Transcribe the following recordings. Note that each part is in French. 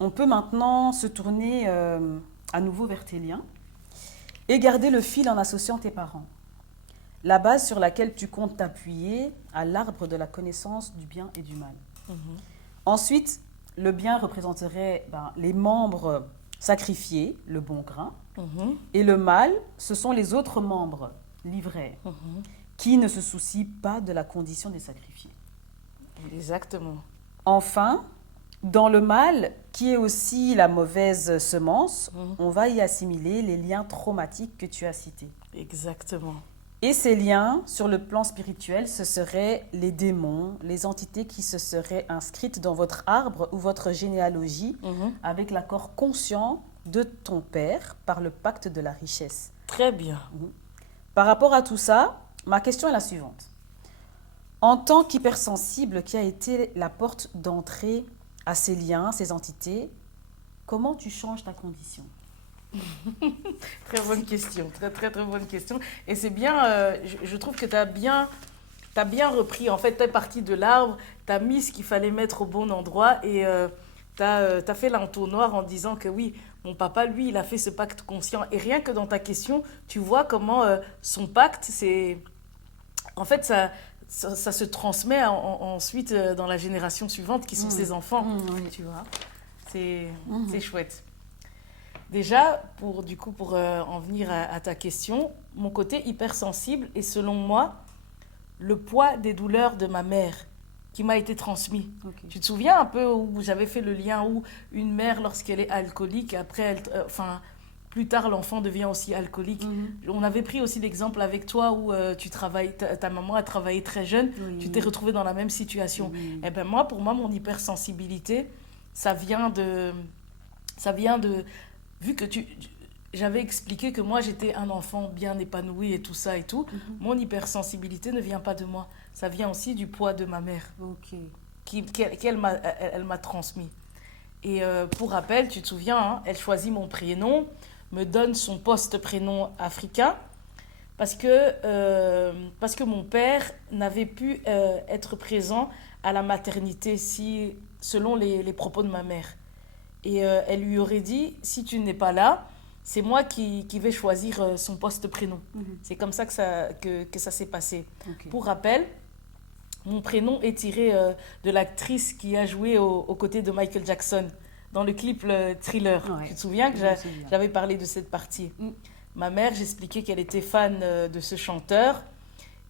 on peut maintenant se tourner à nouveau vers tes liens et garder le fil en associant tes parents. La base sur laquelle tu comptes t'appuyer à l'arbre de la connaissance du bien et du mal. Ensuite, le bien représenterait les membres sacrifiés, le bon grain, et le mal, ce sont les autres membres, l'ivraie, qui ne se soucient pas de la condition des sacrifiés. Exactement. Enfin, dans le mal, qui est aussi la mauvaise semence, on va y assimiler les liens traumatiques que tu as cités. Exactement. Et ces liens, sur le plan spirituel, ce seraient les démons, les entités qui se seraient inscrites dans votre arbre ou votre généalogie avec l'accord conscient de ton père par le pacte de la richesse. Très bien. Par rapport à tout ça, ma question est la suivante. En tant qu'hypersensible qui a été la porte d'entrée à ces liens, ces entités, comment tu changes ta condition ? Très bonne question, très bonne question. Et c'est bien, je trouve que tu as bien repris. En fait, tu es parti de l'arbre, tu as mis ce qu'il fallait mettre au bon endroit et tu as fait l'entonnoir en disant que oui, mon papa, lui, il a fait ce pacte conscient. Et rien que dans ta question, tu vois comment son pacte, c'est... En fait, ça se transmet ensuite dans la génération suivante qui sont ses enfants. Tu vois, c'est chouette. Déjà, pour en venir à ta question, mon côté hypersensible est selon moi le poids des douleurs de ma mère qui m'a été transmis. Okay. Tu te souviens un peu où j'avais fait le lien où une mère, lorsqu'elle est alcoolique, après, plus tard, l'enfant devient aussi alcoolique. On avait pris aussi l'exemple avec toi où ta maman a travaillé très jeune, tu t'es retrouvée dans la même situation. Et ben pour moi, mon hypersensibilité, ça vient de vu que j'avais expliqué que moi j'étais un enfant bien épanoui et tout ça et tout, mon hypersensibilité ne vient pas de moi. Ça vient aussi du poids de ma mère, qu'elle m'a transmis. Et pour rappel, tu te souviens, hein, elle choisit mon prénom, me donne son post-prénom africain, parce que mon père n'avait pu être présent à la maternité, selon les propos de ma mère. Et elle lui aurait dit, si tu n'es pas là, c'est moi qui vais choisir son poste-prénom. C'est comme ça que ça s'est passé. Okay. Pour rappel, mon prénom est tiré de l'actrice qui a joué aux côtés de Michael Jackson dans le clip Thriller. Ouais. Tu te souviens que j'avais parlé de cette partie. Ma mère, j'expliquais qu'elle était fan de ce chanteur.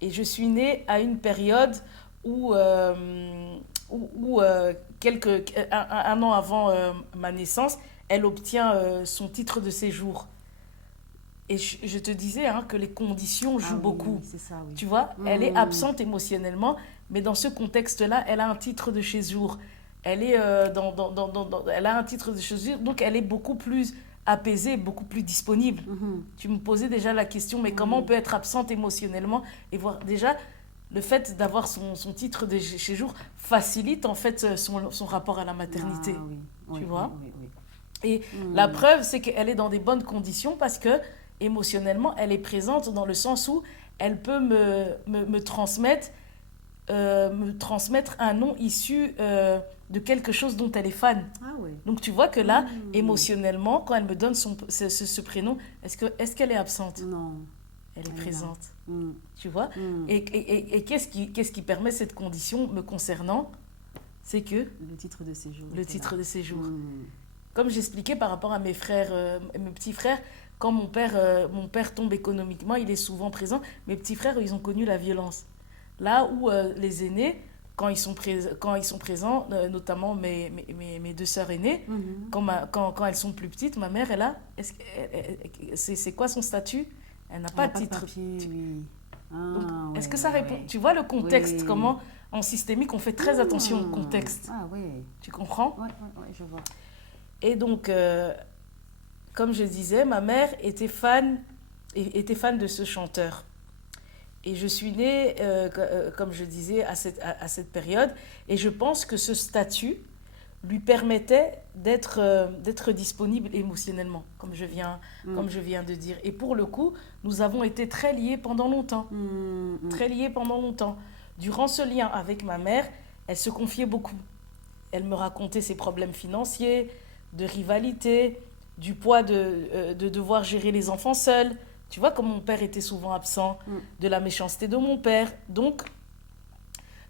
Et je suis née à une période où un an avant ma naissance, elle obtient son titre de séjour. Et je te disais que les conditions jouent beaucoup. C'est ça, oui. Tu vois, elle est absente émotionnellement, mais dans ce contexte-là, elle a un titre de séjour. Elle est elle a un titre de séjour, donc elle est beaucoup plus apaisée, beaucoup plus disponible. Tu me posais déjà la question, mais comment on peut être absente émotionnellement et voir déjà... Le fait d'avoir son titre de séjour facilite en fait son rapport à la maternité. Tu vois ? Oui. Et la preuve, c'est qu'elle est dans des bonnes conditions parce que émotionnellement, elle est présente dans le sens où elle peut me transmettre un nom issu de quelque chose dont elle est fan. Ah oui. Donc tu vois que là, émotionnellement, quand elle me donne ce prénom, est-ce qu'elle est absente ? Non. Elle est présente. Tu vois ? Et qu'est-ce qui permet cette condition me concernant ? C'est que... Le titre de séjour. Le titre de séjour. Comme j'expliquais par rapport à mes petits frères, quand mon père tombe économiquement, il est souvent présent. Mes petits frères, ils ont connu la violence. Là où les aînés, quand ils sont présents, notamment mes deux sœurs aînées, quand elles sont plus petites, ma mère, elle a... C'est quoi son statut ? Elle n'a pas de titre. Donc, est-ce que ça répond ? Tu vois le contexte, comment en systémique on fait très attention au contexte. Ah oui. Tu comprends ? Oui, je vois. Et donc, comme je disais, ma mère était fan de ce chanteur. Et je suis née, comme je disais, à cette période. Et je pense que ce statut lui permettait d'être disponible émotionnellement, comme je viens de dire. Et pour le coup, nous avons été très liés pendant longtemps. Très liés pendant longtemps. Durant ce lien avec ma mère, elle se confiait beaucoup. Elle me racontait ses problèmes financiers, de rivalité, du poids de devoir gérer les enfants seuls. Tu vois, comme mon père était souvent absent, de la méchanceté de mon père. Donc,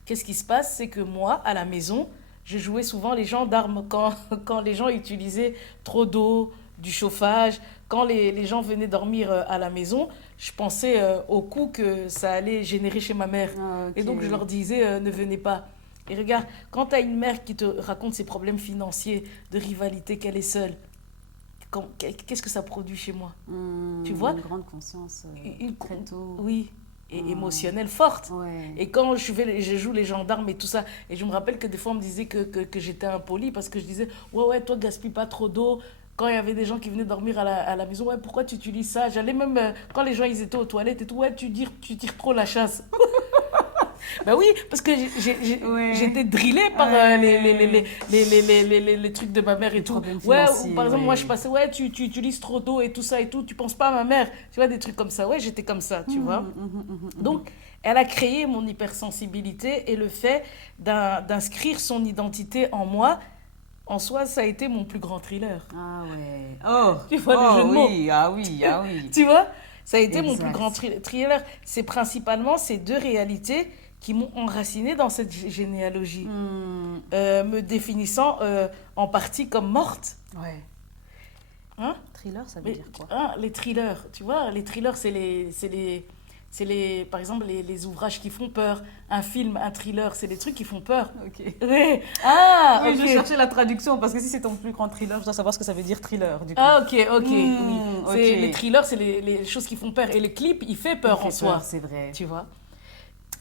qu'est-ce qui se passe? C'est que moi, à la maison, je jouais souvent les gendarmes quand les gens utilisaient trop d'eau, du chauffage. Quand les gens venaient dormir à la maison, je pensais au coût que ça allait générer chez ma mère. Ah, ok. Et donc, je leur disais, ne venez pas. Et regarde, quand tu as une mère qui te raconte ses problèmes financiers, de rivalité, qu'elle est seule, qu'est-ce que ça produit chez moi? Tu vois? Une grande conscience très tôt. Oui, et émotionnelle forte. Ouais. Et quand je joue les gendarmes et tout ça, et je me rappelle que des fois on me disait que j'étais impoli parce que je disais, ouais, toi gaspille pas trop d'eau. Quand il y avait des gens qui venaient dormir à la maison, ouais, pourquoi tu utilises ça? J'allais même, quand les gens ils étaient aux toilettes et tout, ouais, tu tires trop la chasse. Ben oui, parce que j'étais drillée par les trucs de ma mère et tout. Ouais, par exemple, moi je passais, ouais, tu utilises trop d'eau et tout ça et tout, tu penses pas à ma mère. Tu vois, des trucs comme ça. Ouais, j'étais comme ça, tu vois. Donc, elle a créé mon hypersensibilité et le fait d'inscrire son identité en moi, en soi, ça a été mon plus grand thriller. Ah ouais. Oh, tu vois le jeu de mots. Oui, ah oui, ah oui. Tu vois, ça a été mon plus grand thriller. C'est principalement ces deux réalités qui m'ont enracinée dans cette généalogie, me définissant en partie comme morte. Ouais. Hein? Thriller, ça veut dire quoi? Les thrillers, tu vois, les thrillers, c'est par exemple, les ouvrages qui font peur. Un film, un thriller, c'est des trucs qui font peur. Ok. Ouais. Ah, oui, okay. Je cherchais la traduction parce que si c'est ton plus grand thriller, je dois savoir ce que ça veut dire thriller. Du coup. Ah, ok. Oui. Okay. Les thrillers, c'est les choses qui font peur. Et le clip, il fait peur en soi. C'est vrai. Tu vois?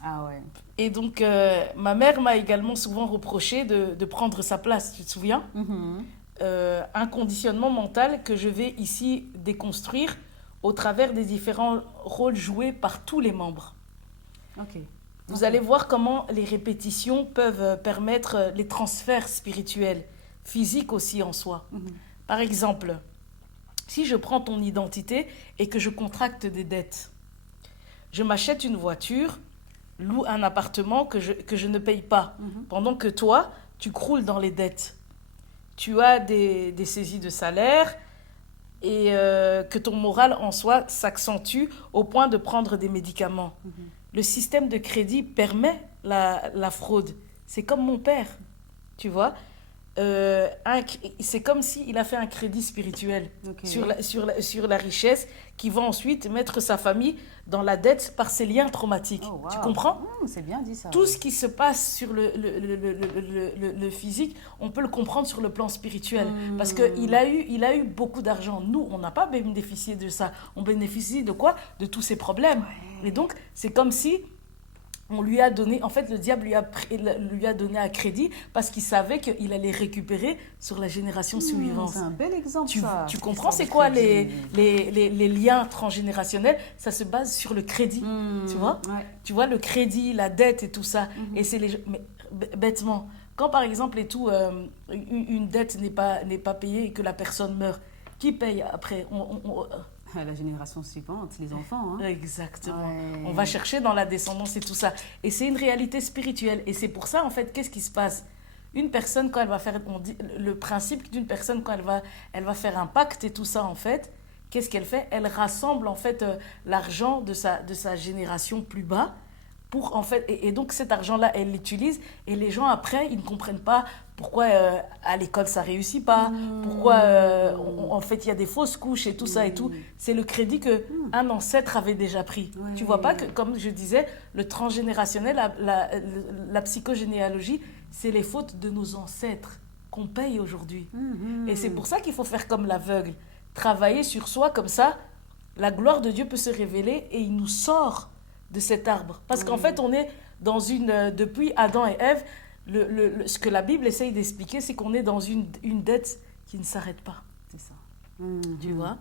Ah ouais. Et donc, ma mère m'a également souvent reproché de prendre sa place, tu te souviens? Un conditionnement mental que je vais ici déconstruire au travers des différents rôles joués par tous les membres. Ok. Vous allez voir comment les répétitions peuvent permettre les transferts spirituels, physiques aussi en soi. Par exemple, si je prends ton identité et que je contracte des dettes, je m'achète une voiture, loue un appartement que je ne paye pas, pendant que toi, tu croules dans les dettes. Tu as des saisies de salaire et que ton moral en soi s'accentue au point de prendre des médicaments. Le système de crédit permet la fraude. C'est comme mon père, tu vois. C'est comme s'il a fait un crédit spirituel sur la richesse qui va ensuite mettre sa famille dans la dette par ses liens traumatiques. Oh, wow. Tu comprends? C'est bien dit ça. Tout ce qui se passe sur le physique, on peut le comprendre sur le plan spirituel. Parce qu'il a eu beaucoup d'argent. Nous, on n'a pas bénéficié de ça. On bénéficie de quoi? De tous ces problèmes. Ouais. Et donc, c'est comme si on lui a donné, en fait, le diable lui a donné un crédit parce qu'il savait qu'il allait récupérer sur la génération suivante. C'est un bel exemple, ça. Tu comprends, c'est quoi les liens transgénérationnels? Ça se base sur le crédit, tu vois? Ouais. Tu vois, le crédit, la dette et tout ça. Et c'est mais bêtement, quand par exemple, une dette n'est pas payée et que la personne meurt, qui paye après? La génération suivante, les enfants. Hein. Exactement. Ouais. On va chercher dans la descendance et tout ça. Et c'est une réalité spirituelle. Et c'est pour ça, en fait, qu'est-ce qui se passe? Une personne, quand elle va faire... le principe d'une personne, quand elle va faire un pacte et tout ça, en fait, qu'est-ce qu'elle fait? Elle rassemble, en fait, l'argent de sa génération plus bas pour, en fait... Et donc, cet argent-là, elle l'utilise. Et les gens, après, ils ne comprennent pas pourquoi à l'école ça réussit pas, pourquoi en fait il y a des fausses couches et tout ça et tout. C'est le crédit que un ancêtre avait déjà pris. Ouais. Tu vois pas que, comme je disais, le transgénérationnel, la psychogénéalogie, c'est les fautes de nos ancêtres qu'on paye aujourd'hui. Et c'est pour ça qu'il faut faire comme l'aveugle, travailler sur soi comme ça, la gloire de Dieu peut se révéler et il nous sort de cet arbre. Parce qu'en fait on est dans depuis Adam et Ève, ce que la Bible essaye d'expliquer, c'est qu'on est dans une dette qui ne s'arrête pas. C'est ça. Tu vois?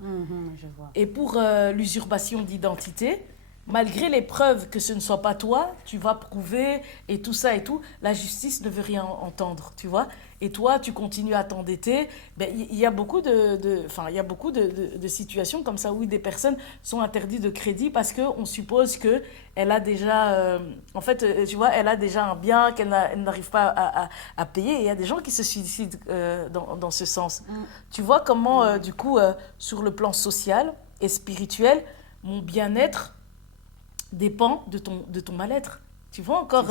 Je vois. Et pour l'usurpation d'identité, malgré les preuves que ce ne soit pas toi, tu vas prouver et tout ça et tout, la justice ne veut rien entendre, tu vois. Et toi, tu continues à t'endetter. Ben, il y a beaucoup il y a beaucoup de situations comme ça où des personnes sont interdites de crédit parce qu'on suppose qu'elle a déjà, tu vois, elle a déjà un bien elle n'arrive pas à payer. Et il y a des gens qui se suicident dans ce sens. Tu vois comment, du coup, sur le plan social et spirituel, mon bien-être dépend de ton mal-être. Tu vois encore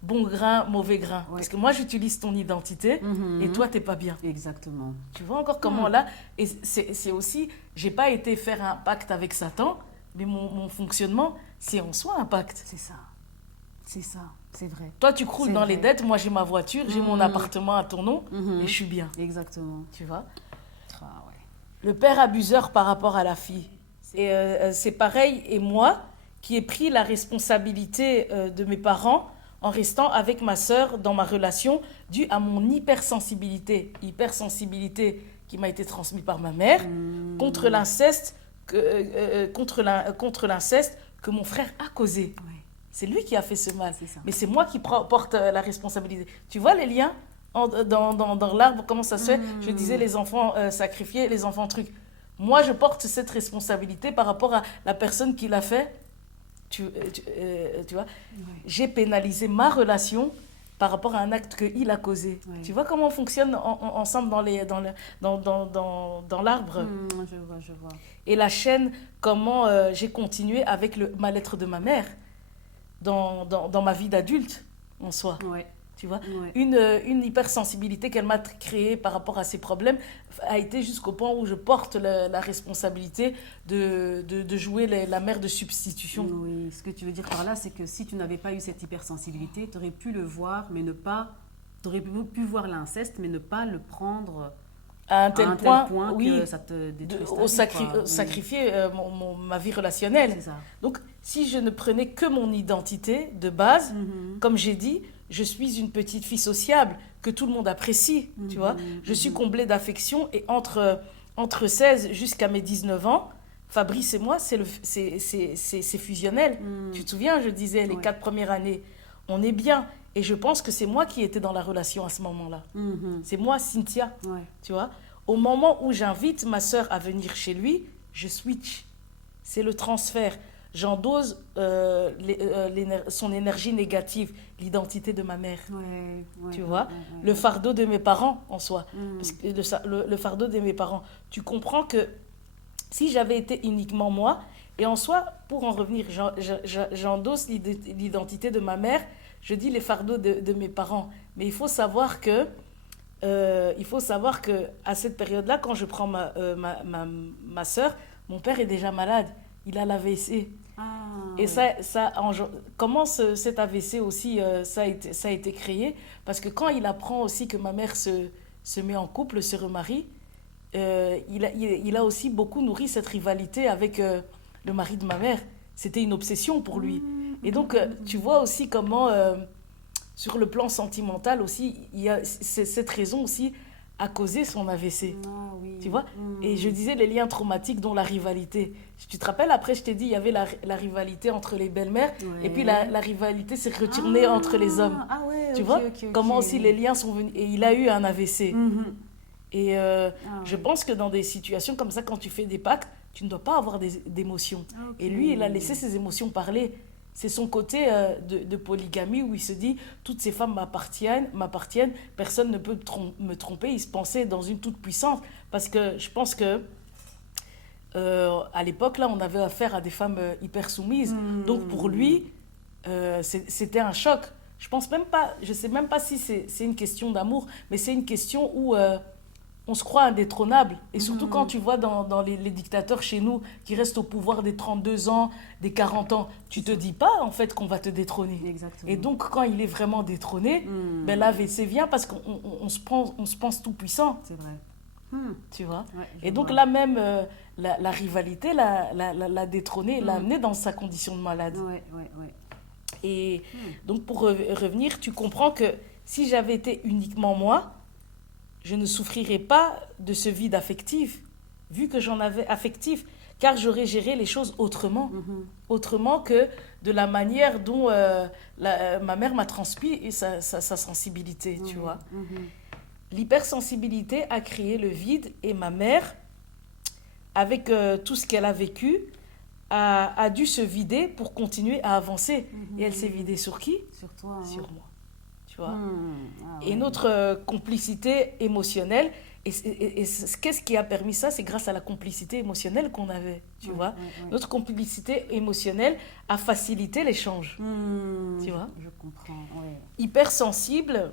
bon grain, mauvais grain. Ouais. Parce que moi, j'utilise ton identité et toi, t'es pas bien. Exactement. Tu vois encore comment là... Et c'est aussi... J'ai pas été faire un pacte avec Satan, mais mon fonctionnement, c'est en soi un pacte. C'est ça. C'est ça. C'est vrai. Toi, tu croules dans les dettes. Moi, j'ai ma voiture, j'ai mon appartement à ton nom et je suis bien. Exactement. Tu vois. Ah, ouais. Le père abuseur par rapport à la fille. C'est pareil. Et moi, qui ai pris la responsabilité de mes parents en restant avec ma sœur dans ma relation due à mon hypersensibilité qui m'a été transmise par ma mère contre l'inceste contre l'inceste que mon frère a causé. Ouais. C'est lui qui a fait ce mal. Mais c'est moi qui porte la responsabilité. Tu vois les liens dans l'arbre, comment ça se fait? Je disais les enfants sacrifiés, les enfants trucs. Moi, je porte cette responsabilité par rapport à la personne qui l'a fait. Tu vois, j'ai pénalisé ma relation par rapport à un acte qu'il a causé. Tu vois comment on fonctionne ensemble dans l'arbre. Je vois. Et la chaîne, comment j'ai continué avec le mal-être de ma mère dans ma vie d'adulte en soi. Tu vois, une hypersensibilité qu'elle m'a créée par rapport à ses problèmes a été jusqu'au point où je porte la responsabilité de jouer la mère de substitution. Oui, ce que tu veux dire par là, c'est que si tu n'avais pas eu cette hypersensibilité, tu aurais pu le voir, mais ne pas... Tu aurais pu voir l'inceste, mais ne pas le prendre à un tel point que ça te détruise sacrifier ma vie relationnelle. C'est ça. Donc, si je ne prenais que mon identité de base, comme j'ai dit, je suis une petite fille sociable que tout le monde apprécie, tu vois. Je suis comblée d'affection et entre 16 jusqu'à mes 19 ans, Fabrice et moi, c'est fusionnel. Tu te souviens, je disais, les 4 premières années, on est bien. Et je pense que c'est moi qui étais dans la relation à ce moment-là. C'est moi, Cynthia, tu vois. Au moment où j'invite ma sœur à venir chez lui, je switch. C'est le transfert. J'endose son énergie négative, l'identité de ma mère. Tu vois, le fardeau de mes parents en soi. Parce que le fardeau de mes parents. Tu comprends que si j'avais été uniquement moi, et en soi, pour en revenir, j'endosse l'identité de ma mère, je dis les fardeaux de mes parents. Mais il faut savoir que à cette période-là, quand je prends ma sœur, mon père est déjà malade. Il a l'AVC. Et comment cet AVC aussi, ça a été créé? Parce que quand il apprend aussi que ma mère se met en couple, se remarie, il a aussi beaucoup nourri cette rivalité avec le mari de ma mère. C'était une obsession pour lui. Et donc, tu vois aussi comment, sur le plan sentimental aussi, il y a cette raison aussi a causé son AVC. Tu vois? Et je disais les liens traumatiques, dont la rivalité. Tu te rappelles, après, je t'ai dit, il y avait la rivalité entre les belles-mères, et puis la rivalité s'est retournée entre les hommes. Tu vois? Comment aussi les liens sont venus. Et il a eu un AVC. Et je pense que dans des situations comme ça, quand tu fais des pactes, tu ne dois pas avoir d'émotions. Et lui, il a laissé ses émotions parler. C'est son côté de polygamie où il se dit « toutes ces femmes m'appartiennent, personne ne peut me tromper ». Il se pensait dans une toute-puissance. Parce que je pense que à l'époque, là, on avait affaire à des femmes hyper soumises. Donc pour lui, c'était un choc. Je ne sais même pas si c'est une question d'amour, mais c'est une question où... on se croit indétrônable. Et surtout quand tu vois dans les dictateurs chez nous qui restent au pouvoir des 32 ans, des 40 ans, tu te dis pas en fait qu'on va te détrôner. Exactement. Et donc quand il est vraiment détrôné, ben l'AVC vient parce qu'on se pense tout puissant. C'est vrai. Tu vois. Et donc là même, la rivalité l'a détrôné, l'a amené dans sa condition de malade. Et donc pour revenir, tu comprends que si j'avais été uniquement moi, je ne souffrirais pas de ce vide affectif, vu que j'en avais affectif, car j'aurais géré les choses autrement. Autrement que de la manière dont ma mère m'a transmis sa sensibilité, tu vois. L'hypersensibilité a créé le vide et ma mère, avec tout ce qu'elle a vécu, a dû se vider pour continuer à avancer. Et elle s'est vidée sur qui? Sur toi. Hein. Sur moi. Tu vois. Et notre complicité émotionnelle, et qu'est-ce qui a permis ça? C'est grâce à la complicité émotionnelle qu'on avait, tu vois. Notre complicité émotionnelle a facilité l'échange, tu vois. Je comprends, oui. Hypersensible,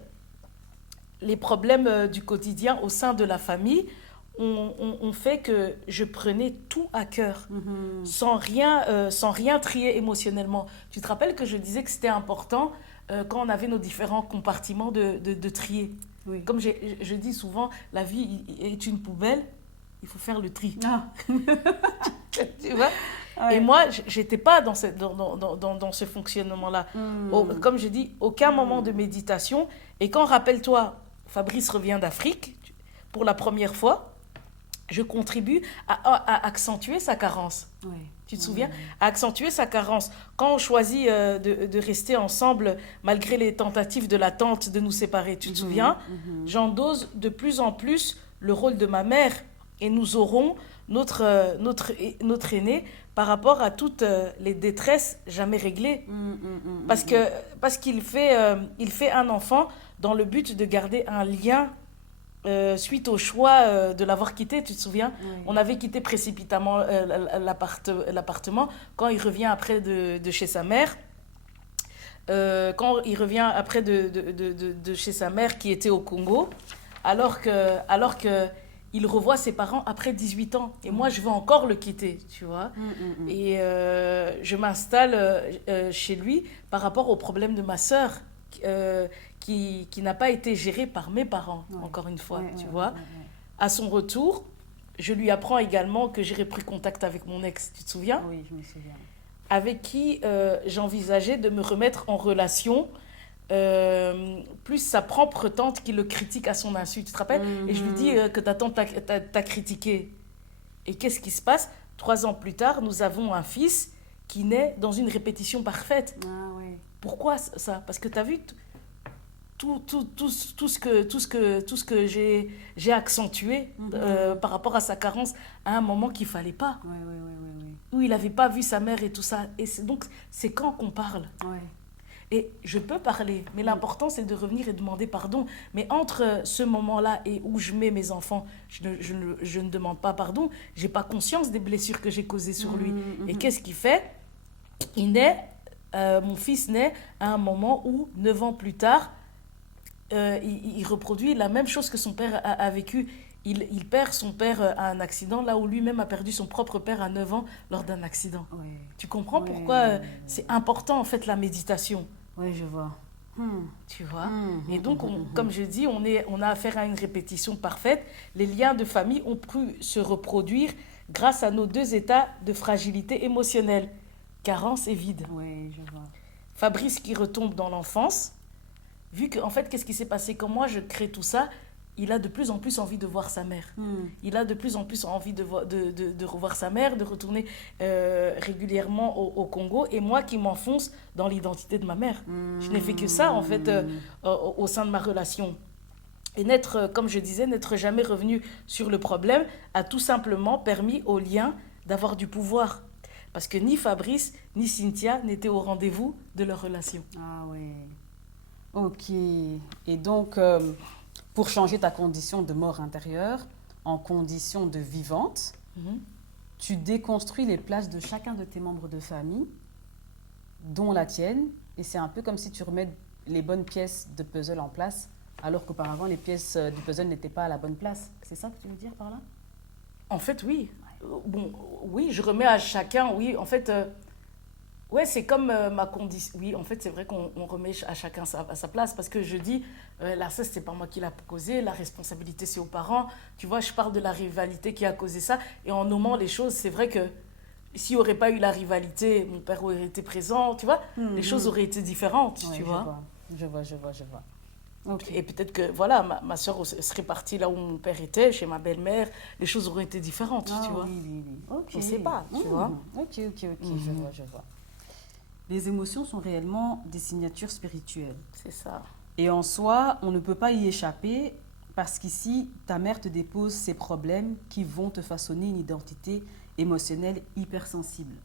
les problèmes du quotidien au sein de la famille ont fait que je prenais tout à cœur, sans rien trier émotionnellement. Tu te rappelles que je disais que c'était important quand on avait nos différents compartiments de trier. Oui. Comme je dis souvent, la vie est une poubelle, il faut faire le tri. Ah. Tu vois? Ouais. Et moi, je n'étais pas dans ce fonctionnement-là. Comme je dis, aucun moment de méditation. Et quand, rappelle-toi, Fabrice revient d'Afrique, pour la première fois, je contribue à accentuer sa carence. Oui. Tu te souviens? À accentuer sa carence. Quand on choisit de rester ensemble, malgré les tentatives de la tante de nous séparer, tu te souviens? J'endose de plus en plus le rôle de ma mère. Et nous aurons notre aîné par rapport à toutes les détresses jamais réglées. Parce qu'il fait un enfant dans le but de garder un lien suite au choix de l'avoir quitté, tu te souviens? On avait quitté précipitamment l'appartement quand il revient après de chez sa mère. Quand il revient après de chez sa mère qui était au Congo, alors que il revoit ses parents après 18 ans. Et moi, je veux encore le quitter, tu vois. Et je m'installe chez lui par rapport au problème de ma sœur qui n'a pas été géré par mes parents, encore une fois, tu vois. À son retour, je lui apprends également que j'ai repris contact avec mon ex, tu te souviens? Oui, je me souviens. Avec qui j'envisageais de me remettre en relation, plus sa propre tante qui le critique à son insu, tu te rappelles? Et je lui dis que ta tante t'a critiqué. Et qu'est-ce qui se passe? 3 ans plus tard, nous avons un fils qui naît dans une répétition parfaite. Ah, oui. Pourquoi ça? Parce que tu as vu tout ce que j'ai accentué par rapport à sa carence à un moment qu'il ne fallait pas. Oui. Où il n'avait pas vu sa mère et tout ça. Et donc, c'est quand qu'on parle. Oui. Et je peux parler, mais l'important, c'est de revenir et demander pardon. Mais entre ce moment-là et où je mets mes enfants, je ne demande pas pardon. Je n'ai pas conscience des blessures que j'ai causées sur lui. Et qu'est-ce qu'il fait? Mon fils naît à un moment où, 9 ans plus tard, il reproduit la même chose que son père a vécu. Il perd son père à un accident, là où lui-même a perdu son propre père à 9 ans lors d'un accident. Oui. Tu comprends pourquoi c'est important, en fait, la méditation? Oui, je vois. Tu vois? Et donc, comme je dis, on a affaire à une répétition parfaite. Les liens de famille ont pu se reproduire grâce à nos 2 états de fragilité émotionnelle, carence et vide. Oui, je vois. Fabrice qui retombe dans l'enfance, vu que, en fait, qu'est-ce qui s'est passé? Quand moi, je crée tout ça, il a de plus en plus envie de voir sa mère. Il a de plus en plus envie de revoir sa mère, de retourner régulièrement au Congo. Et moi qui m'enfonce dans l'identité de ma mère. Je n'ai fait que ça, en fait, au sein de ma relation. Et comme je disais, n'être jamais revenu sur le problème a tout simplement permis au lien d'avoir du pouvoir. Parce que ni Fabrice, ni Cynthia n'étaient au rendez-vous de leur relation. Ah oui. Ok. Et donc... pour changer ta condition de mort intérieure en condition de vivante, tu déconstruis les places de chacun de tes membres de famille, dont la tienne, et c'est un peu comme si tu remets les bonnes pièces de puzzle en place, alors qu'auparavant, les pièces du puzzle n'étaient pas à la bonne place. C'est ça que tu veux dire par là? En fait, oui. Bon, oui, je remets à chacun, oui. En fait, ouais, c'est comme ma condition. Oui, en fait, c'est vrai qu'on remet à chacun à sa place, parce que je dis, la cesse, c'est pas moi qui l'a causé, la responsabilité, c'est aux parents. Tu vois, je parle de la rivalité qui a causé ça, et en nommant les choses, c'est vrai que s'il n'y aurait pas eu la rivalité, mon père aurait été présent, tu vois, les choses auraient été différentes, tu vois. Je vois. Et peut-être que, voilà, ma soeur serait partie là où mon père était, chez ma belle-mère. Les choses auraient été différentes, tu vois. Oui. Ok. On ne sait pas, tu vois. Ok, je vois. Les émotions sont réellement des signatures spirituelles. C'est ça. Et en soi, on ne peut pas y échapper parce qu'ici, ta mère te dépose ses problèmes qui vont te façonner une identité émotionnelle hypersensible.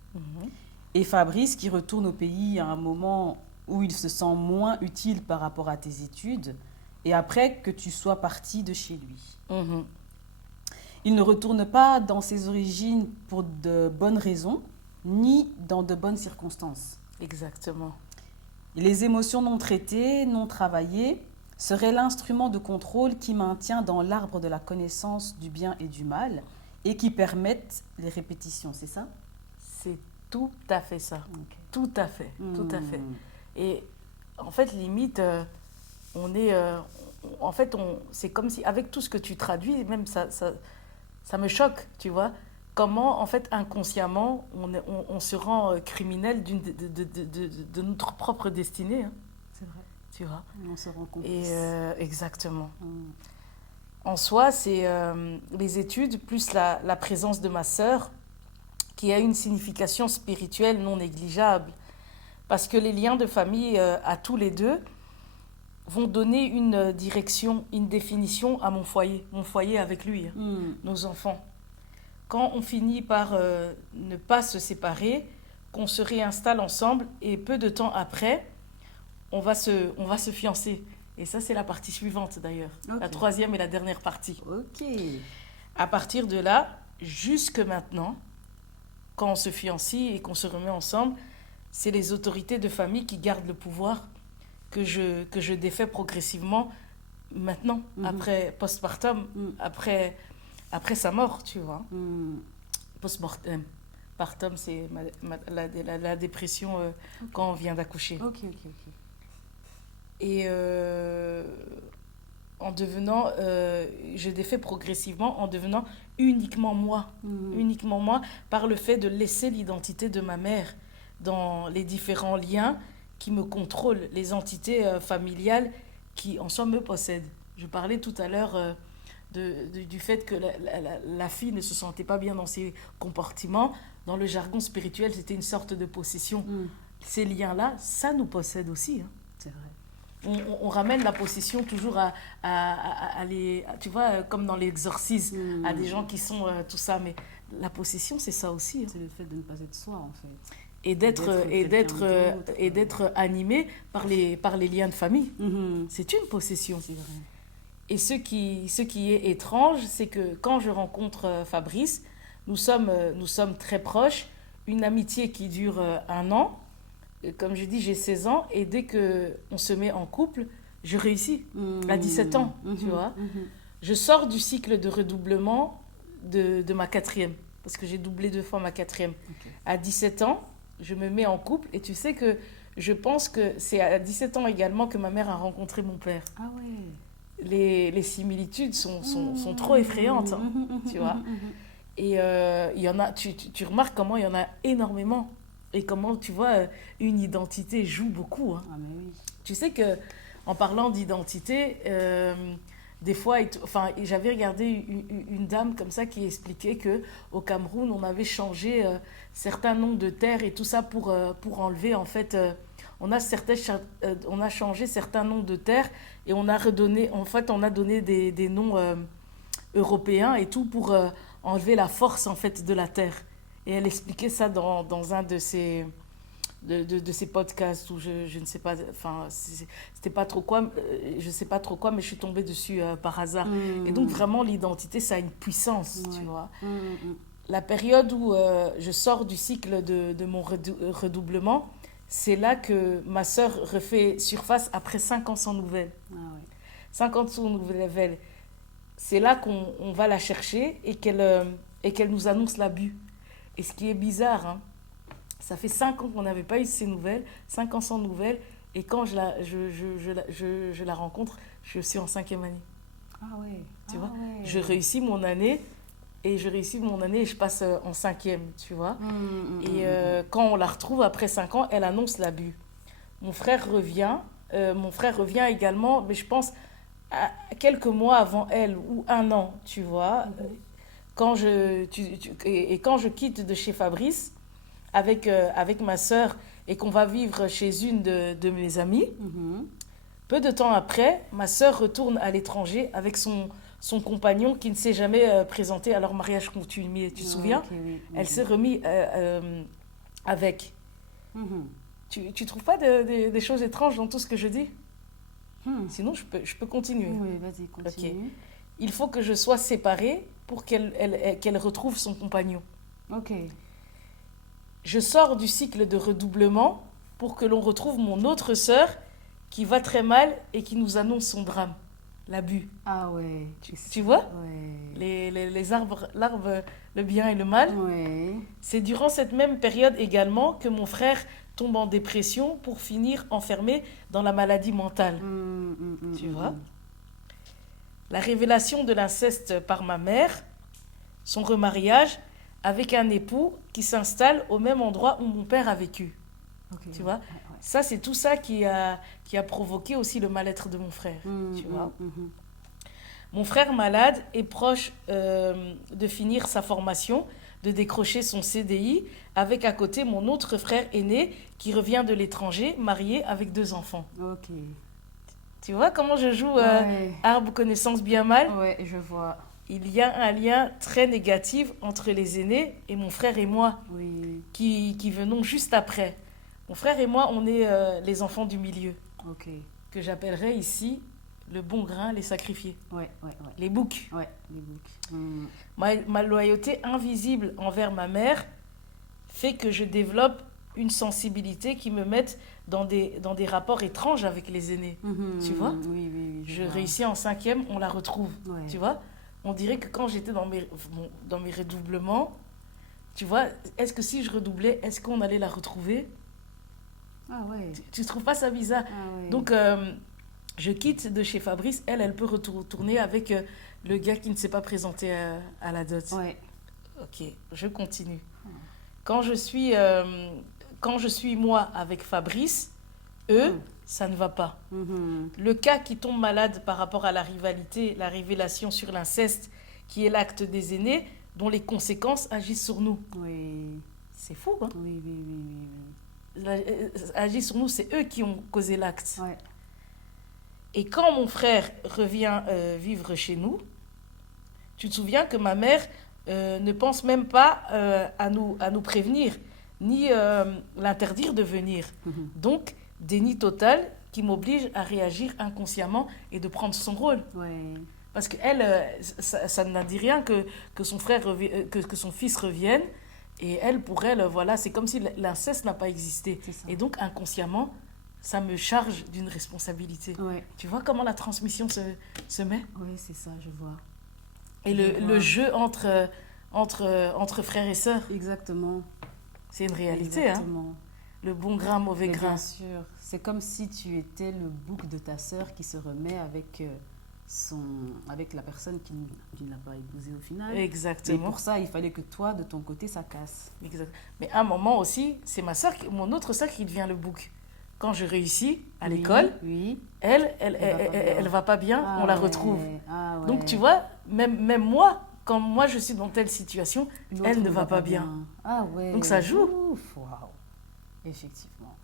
Et Fabrice, qui retourne au pays à un moment où il se sent moins utile par rapport à tes études, et après que tu sois parti de chez lui. Il ne retourne pas dans ses origines pour de bonnes raisons, ni dans de bonnes circonstances. Exactement. Et les émotions non traitées, non travaillées, seraient l'instrument de contrôle qui maintient dans l'arbre de la connaissance du bien et du mal et qui permettent les répétitions, c'est ça? C'est tout à fait ça. Okay. Tout à fait. Et en fait, limite, on est... en fait, c'est comme si, avec tout ce que tu traduis, même ça me choque, tu vois. Comment, en fait, inconsciemment, on se rend criminel de notre propre destinée. Hein. C'est vrai. Tu vois. On se rend compte. Exactement. En soi, c'est les études plus la présence de ma sœur qui a une signification spirituelle non négligeable. Parce que les liens de famille à tous les deux vont donner une direction, une définition à mon foyer avec lui, nos enfants. Quand on finit par ne pas se séparer, qu'on se réinstalle ensemble et peu de temps après, on va se fiancer. Et ça, c'est la partie suivante d'ailleurs. Okay. La troisième et la dernière partie. Ok. À partir de là, jusque maintenant, quand on se fiancie et qu'on se remet ensemble, c'est les autorités de famille qui gardent le pouvoir que je défais progressivement maintenant, après postpartum, après sa mort, tu vois. Postmortem. Partum, c'est la dépression quand on vient d'accoucher. Ok. Et en devenant, je défais progressivement en devenant uniquement moi, par le fait de laisser l'identité de ma mère dans les différents liens qui me contrôlent, les entités familiales qui en soi me possèdent. Je parlais tout à l'heure du fait que la fille ne se sentait pas bien dans ses comportements. Dans le jargon spirituel, c'était une sorte de possession. Ces liens-là, ça nous possède aussi. Hein. C'est vrai. On ramène la possession toujours à les... Tu vois, comme dans l'exorcisme, à des gens qui sont tout ça. Mais la possession, c'est ça aussi. Hein. C'est le fait de ne pas être soi, en fait. Et d'être animé par les liens de famille. C'est une possession. C'est vrai. Et ce qui est étrange, c'est que quand je rencontre Fabrice, nous sommes très proches. Une amitié qui dure 1 an. Comme je dis, j'ai 16 ans. Et dès qu'on se met en couple, je réussis. À 17 ans, tu vois. Je sors du cycle de redoublement de ma 4e. Parce que j'ai doublé 2 fois ma 4e. Okay. À 17 ans, je me mets en couple. Et tu sais que je pense que c'est à 17 ans également que ma mère a rencontré mon père. Ah ouais. Les similitudes sont trop effrayantes, hein, tu vois. Et il y en a, tu remarques comment il y en a énormément. Et comment, tu vois, une identité joue beaucoup. Hein. Ah mais oui. Tu sais qu'en parlant d'identité, des fois, j'avais regardé une dame comme ça qui expliquait qu'au Cameroun, on avait changé certains noms de terres et tout ça pour enlever, en fait... on a changé certains noms de terres et on a donné des noms européens et tout pour enlever la force en fait de la terre. Et elle expliquait ça dans un de ses podcasts où je ne sais pas, enfin c'était pas trop quoi, je sais pas trop quoi, mais je suis tombée dessus par hasard. Et donc vraiment l'identité ça a une puissance, tu vois. La période où je sors du cycle de mon redoublement, c'est là que ma sœur refait surface après 5 ans sans nouvelles. Ah ouais. 5 ans sans nouvelles. C'est là qu'on va la chercher et qu'elle nous annonce l'abus. Et ce qui est bizarre, hein, ça fait 5 ans qu'on n'avait pas eu ces nouvelles, 5 ans sans nouvelles, et quand je la rencontre, je suis en 5e année. Ah ouais. Tu vois, je réussis mon année. Et je passe en 5e, tu vois. Et quand on la retrouve après 5 ans, elle annonce l'abus. Mon frère revient mon frère revient également, mais je pense à quelques mois avant elle, ou 1 an, tu vois. Quand quand je quitte de chez Fabrice avec ma sœur et qu'on va vivre chez une de mes amies, peu de temps après, ma sœur retourne à l'étranger avec son compagnon qui ne s'est jamais présenté à leur mariage coutumier. Tu te souviens? Ok, oui. Elle s'est remise avec. Tu trouves pas des choses étranges dans tout ce que je dis? Sinon, je peux continuer. Oui, vas-y, continue. Ok. Il faut que je sois séparée pour qu'elle retrouve son compagnon. Ok. Je sors du cycle de redoublement pour que l'on retrouve mon autre sœur qui va très mal et qui nous annonce son drame, l'abus. Ah ouais. Tu vois? Ouais. Les arbres, l'arbre, le bien et le mal. Ouais. C'est durant cette même période également que mon frère tombe en dépression pour finir enfermé dans la maladie mentale. Tu vois? La révélation de l'inceste par ma mère, son remariage avec un époux qui s'installe au même endroit où mon père a vécu. Ok. Tu vois? Ça, c'est tout ça qui a provoqué aussi le mal-être de mon frère. Tu vois? Mon frère malade est proche de finir sa formation, de décrocher son CDI, avec à côté mon autre frère aîné qui revient de l'étranger, marié avec 2 enfants. Ok. Tu vois comment je joue Ouais. arbre, connaissance, bien mal? Ouais, je vois. Il y a un lien très négatif entre les aînés et mon frère et moi, Oui. qui venons juste après. Mon frère et moi, on est les enfants du milieu, Ok. que j'appellerais ici le bon grain, les sacrifiés, Ouais. les boucs. Ouais, les boucs. Ma loyauté invisible envers ma mère fait que je développe une sensibilité qui me met dans des rapports étranges avec les aînés. Tu vois? Oui. Je vois. réussis en 5e, on la retrouve. Ouais. Tu vois? On dirait que quand j'étais dans mes redoublements, tu vois, est-ce que si je redoublais, est-ce qu'on allait la retrouver? Ah ouais. Tu trouves pas ça bizarre? Ah ouais. Donc, je quitte de chez Fabrice. Elle peut retourner avec le gars qui ne s'est pas présenté à la dot. Ouais. Ok, je continue. Quand je suis moi avec Fabrice, ça ne va pas. Le cas qui tombe malade par rapport à la rivalité, la révélation sur l'inceste, qui est l'acte des aînés, dont les conséquences agissent sur nous. Oui. C'est fou, hein? Oui. Agissent sur nous, c'est eux qui ont causé l'acte. Ouais. Et quand mon frère revient vivre chez nous, tu te souviens que ma mère ne pense même pas à nous prévenir, ni l'interdire de venir. Donc, déni total qui m'oblige à réagir inconsciemment et de prendre son rôle. Ouais. Parce qu'elle, ça n'a dit rien que son frère que son fils revienne. Et elle, pour elle, voilà, c'est comme si l'inceste n'a pas existé. Et donc, inconsciemment, ça me charge d'une responsabilité. Ouais. Tu vois comment la transmission se met? Oui, c'est ça, je vois. Et le jeu entre frères et sœurs, Exactement. c'est une réalité. Exactement. Hein? Le bon grain, mauvais Mais grain. bien sûr. C'est comme si tu étais le bouc de ta sœur qui se remet avec la personne qui ne l'a pas épousé au final. Exactement. Et pour ça, il fallait que toi, de ton côté, ça casse. Exact. Mais à un moment aussi, c'est mon autre sœur qui devient le bouc. Quand je réussis à l'école, elle va pas bien, on la retrouve. Ah ouais. Donc tu vois, même moi, quand moi je suis dans telle situation, elle ne va pas bien. Ah ouais. Donc ça joue. Ouf, waouh. Effectivement.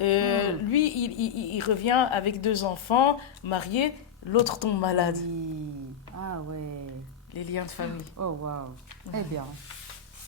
Lui, il revient avec 2 enfants, marié, l'autre tombe malade. Oui. Ah ouais. Les liens de famille. Oh waouh. Eh bien,